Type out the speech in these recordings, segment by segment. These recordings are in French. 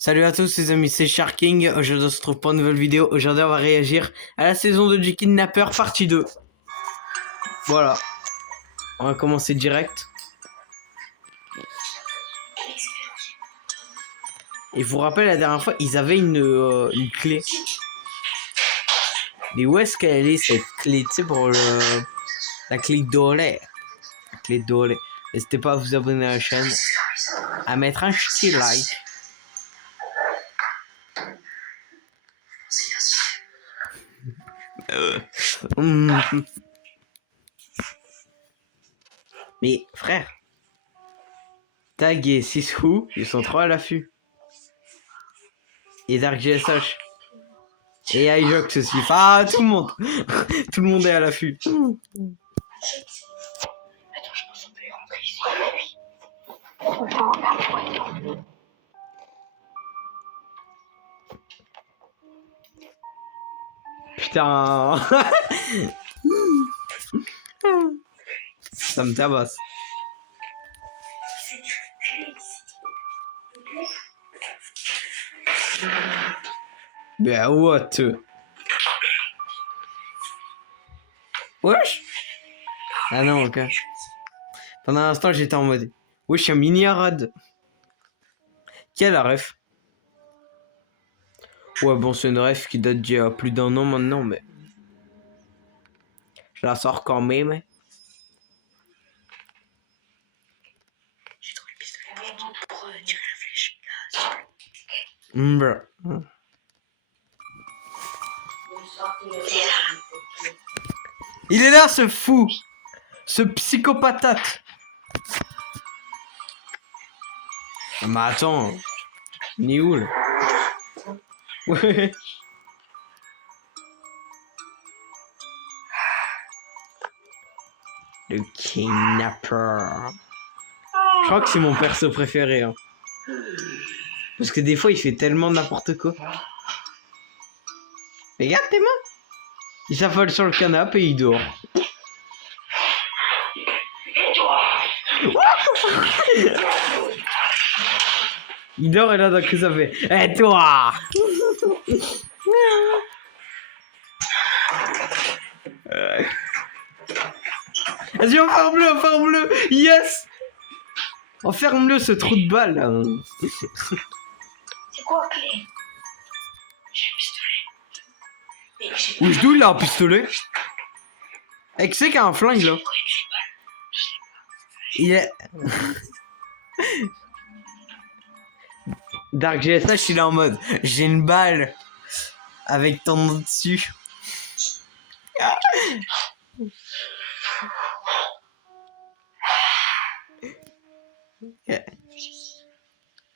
Salut à tous les amis, c'est Sharking. Aujourd'hui on se retrouve pour une nouvelle vidéo. Aujourd'hui on va réagir à la saison 2 du Kidnapper partie 2. Voilà. On va commencer direct. Et je vous rappelle la dernière fois, ils avaient une clé. Mais où est-ce qu'elle est cette clé? Tu sais, pour la clé dorée. La clé dorée. N'hésitez pas à vous abonner à la chaîne. À mettre un petit like. Mais frère, Tag et Sishu, ils sont trop à l'affût. Et Dark GSH. Et iJox aussi. Ah, tout le monde. Tout le monde est à l'affût. Attends, je pense qu'on peut y rentrer ici. Attends, regarde. Putain. Ça me tabasse. Ben what? Wesh. Ah non, ok. Pendant un instant j'étais en mode wesh, un mini arad. Quelle ref? Ouais bon, c'est une ref qui date d'il y a plus d'un an maintenant, mais je la sors quand même. J'ai trouvé le pistolet pour tirer la flèche. Il est là, ce fou, ce psychopatate. Ah, mais attends, il est où là? Ouais. Le kidnapper. Je crois que c'est mon perso préféré. Hein. Parce que des fois, il fait tellement n'importe quoi. Regarde tes mains. Il s'affole sur le canapé et il dort. Et toi? Il dort et là, d'un coup, ça fait « Et toi ?» Vas-y, enferme-le, yes. Enferme-le, ce trou de balle, là. C'est quoi, clé? J'ai un pistolet. Mais j'ai pas. Wesh, d'où il a un pistolet? Et que c'est qu'il a un flingue, là. Il est... Dark GSH, il est en mode « J'ai une balle avec ton nom dessus. »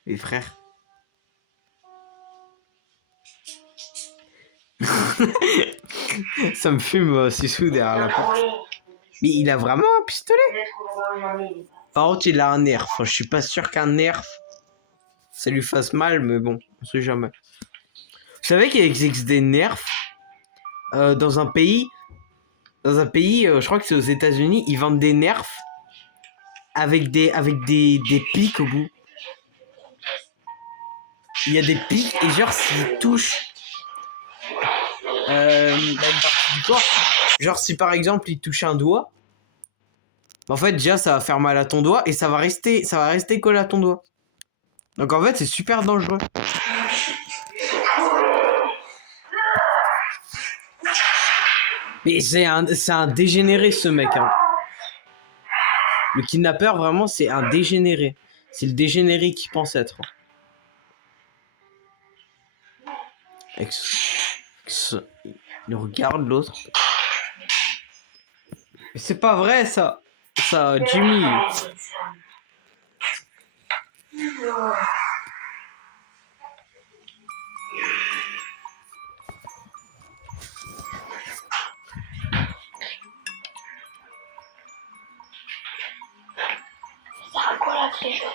Les frères. Ça me fume Sissou derrière la porte. Mais il a vraiment un pistolet? Par contre, il a un nerf. Enfin, je suis pas sûr qu'un nerf ça lui fasse mal, mais bon, on sait jamais. Vous savez qu'il existe des nerfs dans un pays, je crois que c'est aux États-Unis, ils vendent des nerfs avec des pics au bout. Il y a des pics et genre s'ils touchent une partie du corps, genre si par exemple il touche un doigt, en fait déjà ça va faire mal à ton doigt et ça va rester collé à ton doigt. Donc en fait c'est super dangereux. Mais c'est un dégénéré ce mec. Hein. Le kidnappeur vraiment c'est un dégénéré. C'est le dégénéré qu'il pense être. Il regarde l'autre. Mais c'est pas vrai ça. Ça, Jimmy. Ça a quoi la clé jaune?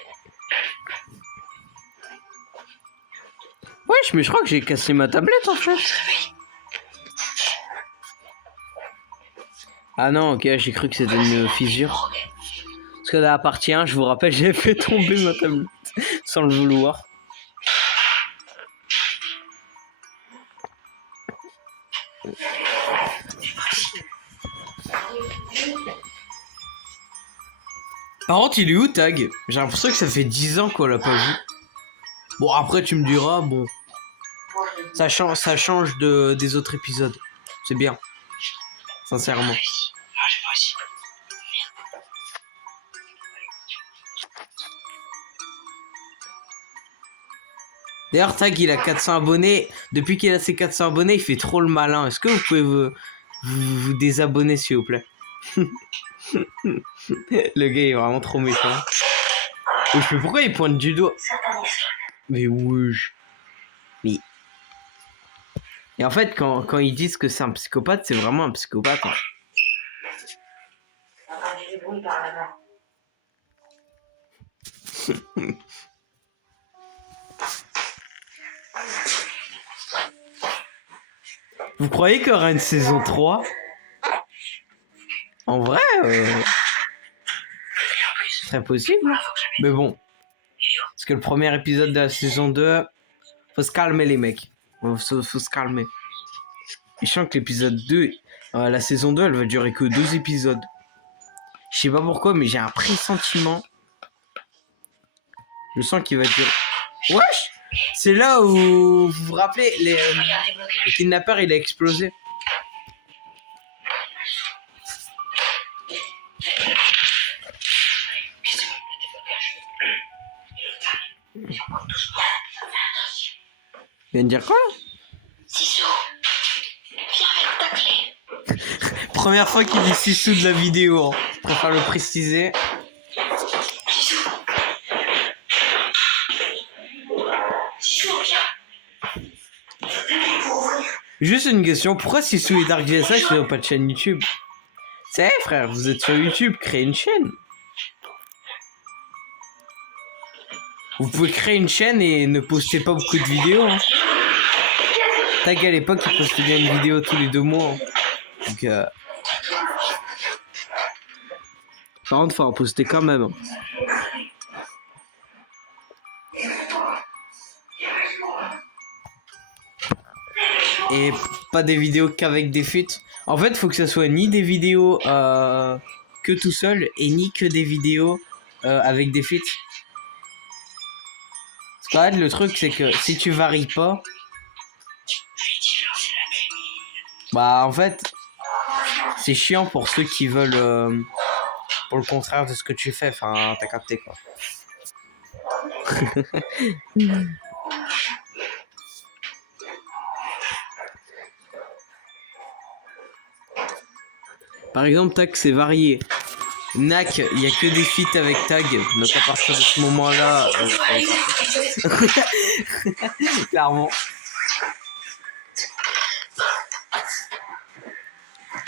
Wesh, mais je crois que j'ai cassé ma tablette en fait. Ah non, ok, j'ai cru que c'était une fissure. Parce que dans la partie 1, je vous rappelle, j'ai fait tomber ma tablette sans le vouloir. Par contre, il est où Tag? J'ai l'impression que ça fait 10 ans qu'on l'a pas vu. Bon, après, tu me diras, bon, ça change des autres épisodes. C'est bien. Sincèrement. D'ailleurs, Tag, il a 400 abonnés. Depuis qu'il a ses 400 abonnés, il fait trop le malin. Est-ce que vous pouvez vous désabonner, s'il vous plaît? Le gars est vraiment trop méchant. Mais pourquoi il pointe du doigt? Mais oui. Mais... Et en fait, quand ils disent que c'est un psychopathe, c'est vraiment un psychopathe. Hein. Vous croyez qu'il y aura une saison 3? En vrai, ce serait possible. Mais bon. Parce que le premier épisode de la saison 2, faut se calmer les mecs. Faut se calmer. Et je sens que l'épisode 2, la saison 2, elle va durer que 2 épisodes. Je sais pas pourquoi, mais j'ai un pressentiment. Je sens qu'il va durer... Wesh! C'est là où, vous vous rappelez, le kidnappeur, il a explosé. Il vient de dire quoi là? Sissou, viens avec ta clé. Première fois qu'il dit Sissou de la vidéo, hein. Je préfère le préciser. Sissou, viens. Juste une question, pourquoi Sissou et Dark GSH n'ont pas de chaîne YouTube? C'est frère, vous êtes sur YouTube, créez une chaîne. Vous pouvez créer une chaîne et ne postez pas beaucoup de vidéos. Hein. Tag à l'époque, il postait bien une vidéo tous les 2 mois. Hein. Donc, par contre, faut en poster quand même. Hein. Et pas des vidéos qu'avec des fuites. En fait, faut que ça soit ni des vidéos que tout seul et ni que des vidéos avec des fuites. Parce que le truc, c'est que si tu varies pas, bah en fait, c'est chiant pour ceux qui veulent pour le contraire de ce que tu fais. Enfin, t'as capté quoi. Par exemple, Tag, c'est varié. Nak, il y a que des feats avec Tag, donc à partir de ce moment-là, clairement.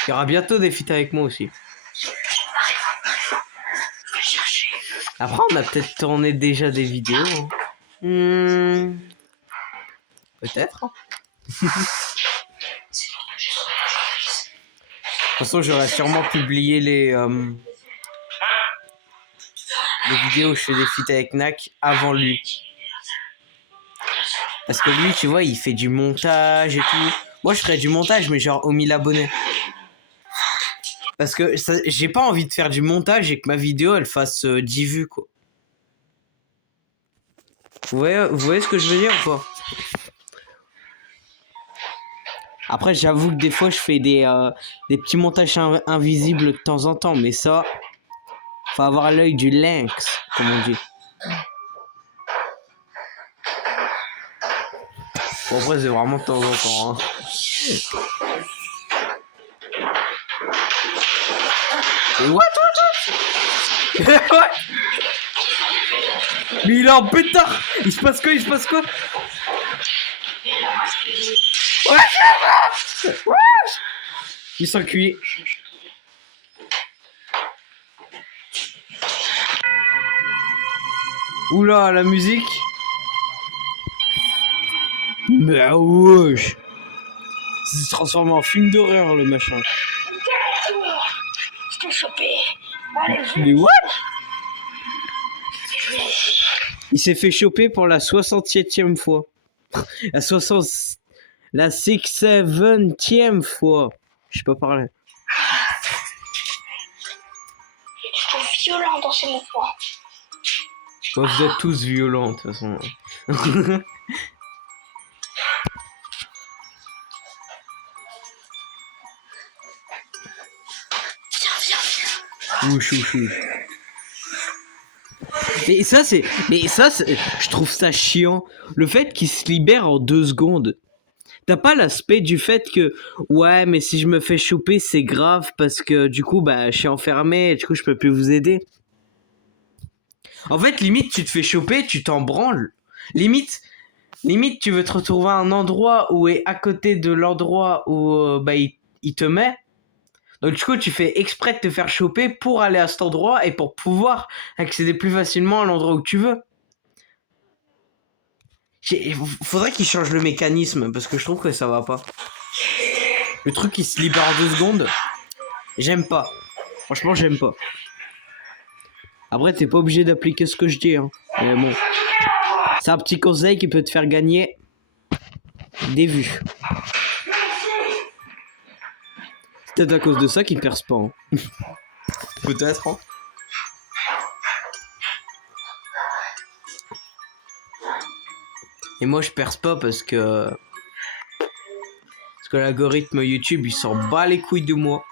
Il y aura bientôt des feats avec moi aussi. Après, on a peut-être tourné déjà des vidéos. Hein. Peut-être. De toute façon, j'aurais sûrement publié les vidéos où je fais des feats avec Nak avant lui. Parce que lui, tu vois, il fait du montage et tout. Moi, je ferais du montage, mais genre aux 1000 abonnés. Parce que j'ai pas envie de faire du montage et que ma vidéo, elle fasse 10 vues, quoi. Vous voyez ce que je veux dire ou pas? Après, j'avoue que des fois, je fais des petits montages invisibles de temps en temps, mais ça, faut avoir l'œil du lynx, comme on dit. Bon, après, c'est vraiment de temps en temps. Hein. Et what? Mais il est en pétard. Il se passe quoi? Ouais. Il s'encuit. Oula, la musique. Mais wesh. Il se transforme en film d'horreur, le machin. Je t'ai chopé. Allez, Mais what? Il s'est fait choper pour la 67e fois. La 60... La 670e fois. Je sais pas parler. Et tu trouves violent dans ces mouvements. Bon, vous êtes tous violents, de toute façon. Ouch, ouch, ouch. Mais ça, c'est... Je trouve ça chiant. Le fait qu'il se libère en 2 secondes. T'as pas l'aspect du fait que... Ouais, mais si je me fais choper, c'est grave parce que du coup, bah, je suis enfermé et du coup, je peux plus vous aider. En fait, limite, tu te fais choper, tu t'en branles. Limite, tu veux te retrouver à un endroit où est à côté de l'endroit où bah, il te met. Donc du coup, tu fais exprès de te faire choper pour aller à cet endroit et pour pouvoir accéder plus facilement à l'endroit où tu veux. Faudrait qu'il change le mécanisme parce que je trouve que ça va pas. Le truc qui se libère en 2 secondes, j'aime pas. Franchement, j'aime pas. Après, t'es pas obligé d'appliquer ce que je dis, hein. Mais bon, c'est un petit conseil qui peut te faire gagner des vues. C'est peut-être à cause de ça qu'il perce pas. Hein. Peut-être. Hein. Et moi, je perce pas parce que l'algorithme YouTube, il s'en bat les couilles de moi.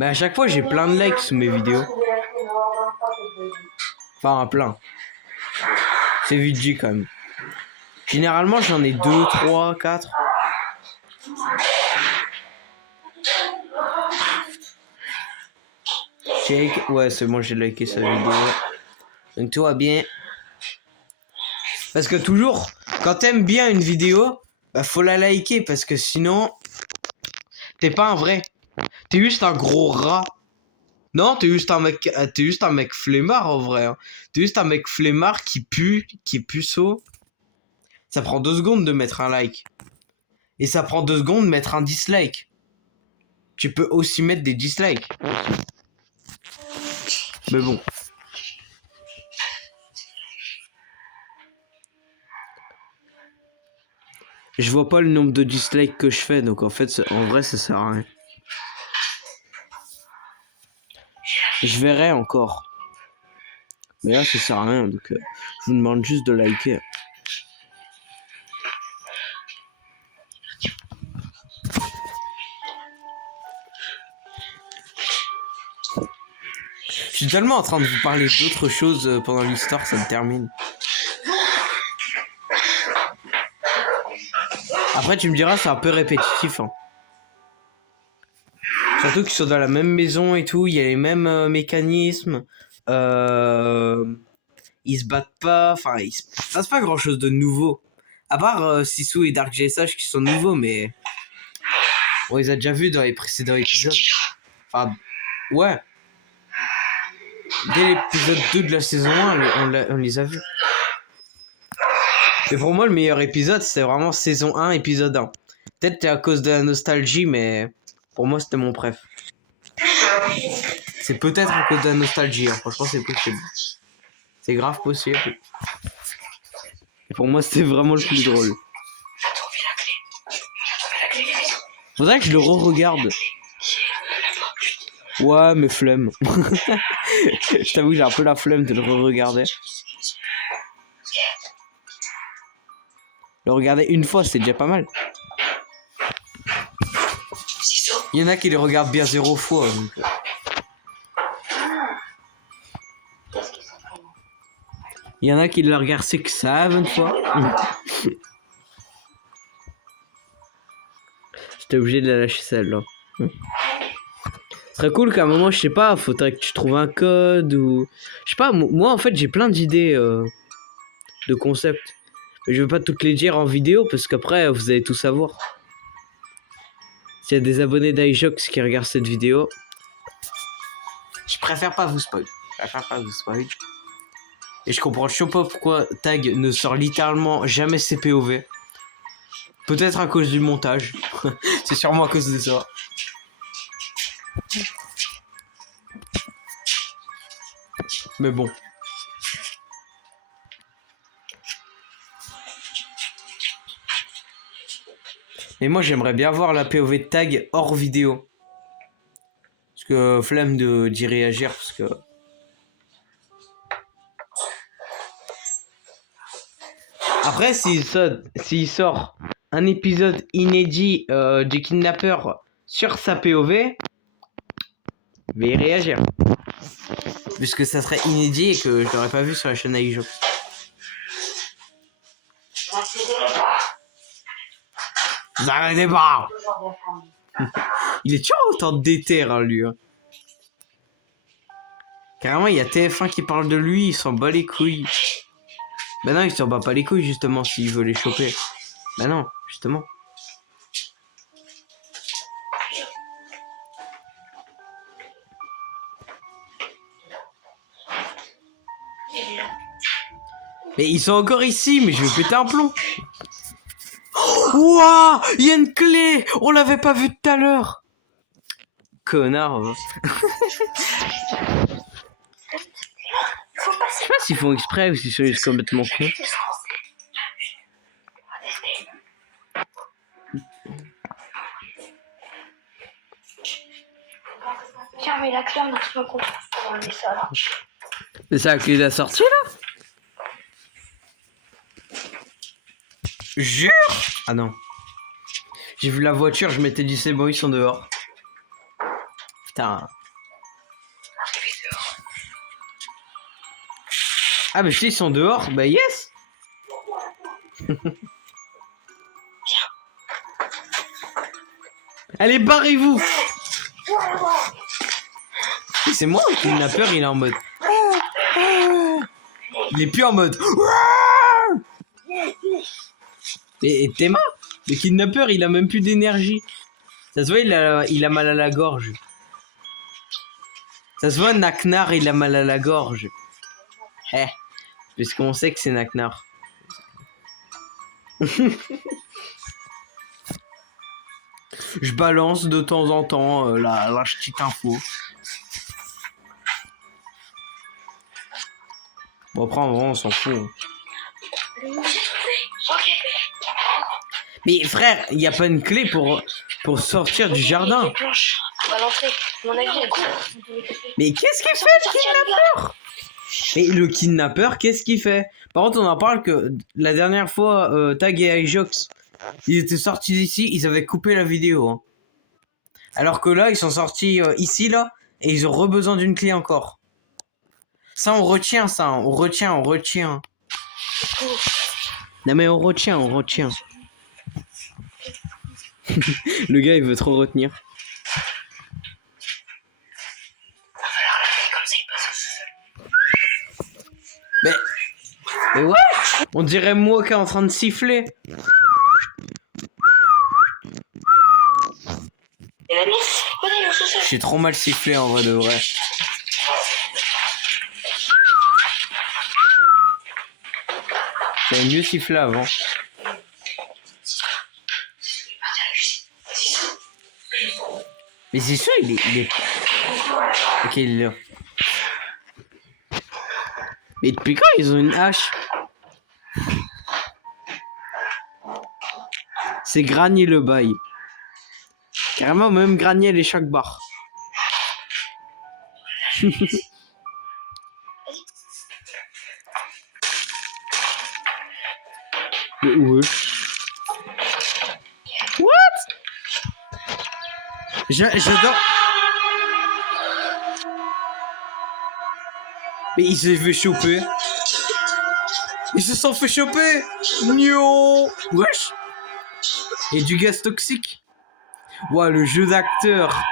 Mais à chaque fois, j'ai plein de likes sous mes vidéos. Enfin, plein. C'est VG quand même. Généralement, j'en ai 2, 3, 4. Check. Ouais, c'est bon, j'ai liké sa vidéo. Donc tout va bien. Parce que toujours, quand t'aimes bien une vidéo, bah faut la liker parce que sinon, t'es pas un vrai. T'es juste un gros rat. Non, t'es juste un mec flemmard en vrai. Hein. T'es juste un mec flemmard qui pue, qui est puceau. Ça prend 2 secondes de mettre un like. Et ça prend 2 secondes de mettre un dislike. Tu peux aussi mettre des dislikes. Mais bon. Je vois pas le nombre de dislikes que je fais, donc en fait, en vrai, ça sert à rien. Je verrai encore. Mais là, ça sert à rien, donc je vous demande juste de liker. Je suis tellement en train de vous parler d'autres choses pendant l'histoire, ça me termine. Après, tu me diras, c'est un peu répétitif. Hein. Surtout qu'ils sont dans la même maison et tout, il y a les mêmes mécanismes. Ils se battent pas, enfin, il se passe pas grand chose de nouveau. À part Sisu et Dark GSH qui sont nouveaux, mais. On les a déjà vus dans les précédents épisodes. Enfin, ouais. Dès l'épisode 2 de la saison 1, on les a vus. Mais pour moi, le meilleur épisode, c'était vraiment saison 1, épisode 1. Peut-être c'est à cause de la nostalgie, mais pour moi, c'était mon préf. C'est peut-être à cause de la nostalgie, hein. Franchement, c'est possible. C'est grave possible. Et pour moi, c'était vraiment le plus drôle. Faudrait que je le re-regarde. Ouais, mais flemme. Je t'avoue que j'ai un peu la flemme de le re-regarder. Le regarder une fois, c'est déjà pas mal. Il y en a qui le regardent bien 0 fois. Donc. Il y en a qui le regardent 6 7 fois. J'étais obligé de la lâcher celle-là. Ce serait cool qu'à un moment, je sais pas, faudrait que tu trouves un code ou... Je sais pas, moi en fait j'ai plein d'idées de concepts. Mais je veux pas toutes les dire en vidéo parce qu'après vous allez tout savoir. S'il y a des abonnés d'iJox qui regardent cette vidéo, je préfère pas vous spoil. Et je comprends toujours pas pourquoi Tag ne sort littéralement jamais ses POV. Peut-être à cause du montage. C'est sûrement à cause de ça. Mais bon. Mais moi, j'aimerais bien voir la POV de Tag hors vidéo. Parce que flemme d'y réagir, parce que... Après, s'il sort un épisode inédit du kidnappeur sur sa POV, je vais y réagir. Puisque ça serait inédit et que je l'aurais pas vu sur la chaîne Aïjo. Vous arrêtez pas. Il est toujours autant déter, hein, lui. Hein. Carrément, il y a TF1 qui parle de lui, il s'en bat les couilles. Bah non, il s'en bat pas les couilles, justement, s'il veut les choper. Bah non, justement. Mais ils sont encore ici, mais je vais péter un plomb. Wouah, il y a une clé. On l'avait pas vu tout à l'heure. Connard. Hein. Je sais pas s'ils font exprès ou s'ils sont juste complètement cons. Tiens, mais la clé, on a besoin qu'on trouve pour enlever ça là. C'est ça la clé de la sortie là? Jure? Ah non. J'ai vu la voiture, je m'étais dit c'est bon, ils sont dehors. Putain. Ah mais je sais, ils sont dehors, bah yes. Allez, barrez-vous. C'est moi le kidnappeur, il est en mode... Il est plus en mode... Et Théma, le kidnappeur, il a même plus d'énergie. Ça se voit, il a mal à la gorge. Ça se voit, Naknar, il a mal à la gorge. Eh, puisqu'on sait que c'est Naknar. Je balance de temps en temps la petite info. Bon, après, en vrai, on s'en fout. Mais frère, il n'y a pas une clé pour sortir du jardin. Mais qu'est-ce qu'il fait, le kidnappeur? Mais le kidnappeur, qu'est-ce qu'il fait? Par contre, on en parle que la dernière fois, Tag et Ijox, ils étaient sortis d'ici, ils avaient coupé la vidéo. Hein. Alors que là, ils sont sortis ici, là, et ils ont besoin d'une clé encore. Ça, on retient, ça. On retient. Non, mais on retient. Le gars, il veut trop retenir. Mais ouais, on dirait moi qui est en train de siffler. J'ai trop mal sifflé en vrai de vrai. J'avais mieux sifflé avant. Mais c'est sûr, il est... Ok, il est là. Mais depuis quand ils ont une hache? C'est Granier le bail. Carrément, même Granier les chaque barre. Mais ouais. What? J'adore. Mais il s'est fait choper. Il se sont fait choper. Nio. Wesh. Et du gaz toxique. Ouais, le jeu d'acteur.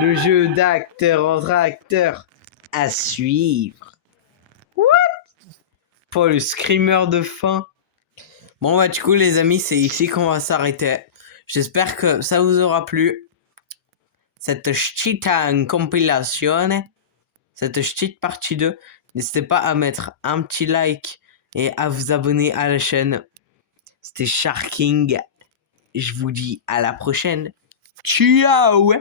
Le jeu d'acteur entre acteurs. À suivre. What? Pas le screamer de fin. Bon bah du coup les amis, c'est ici qu'on va s'arrêter. J'espère que ça vous aura plu. Cette petite compilation. Cette petite partie 2. N'hésitez pas à mettre un petit like et à vous abonner à la chaîne. C'était Sharking. Je vous dis à la prochaine. Ciao!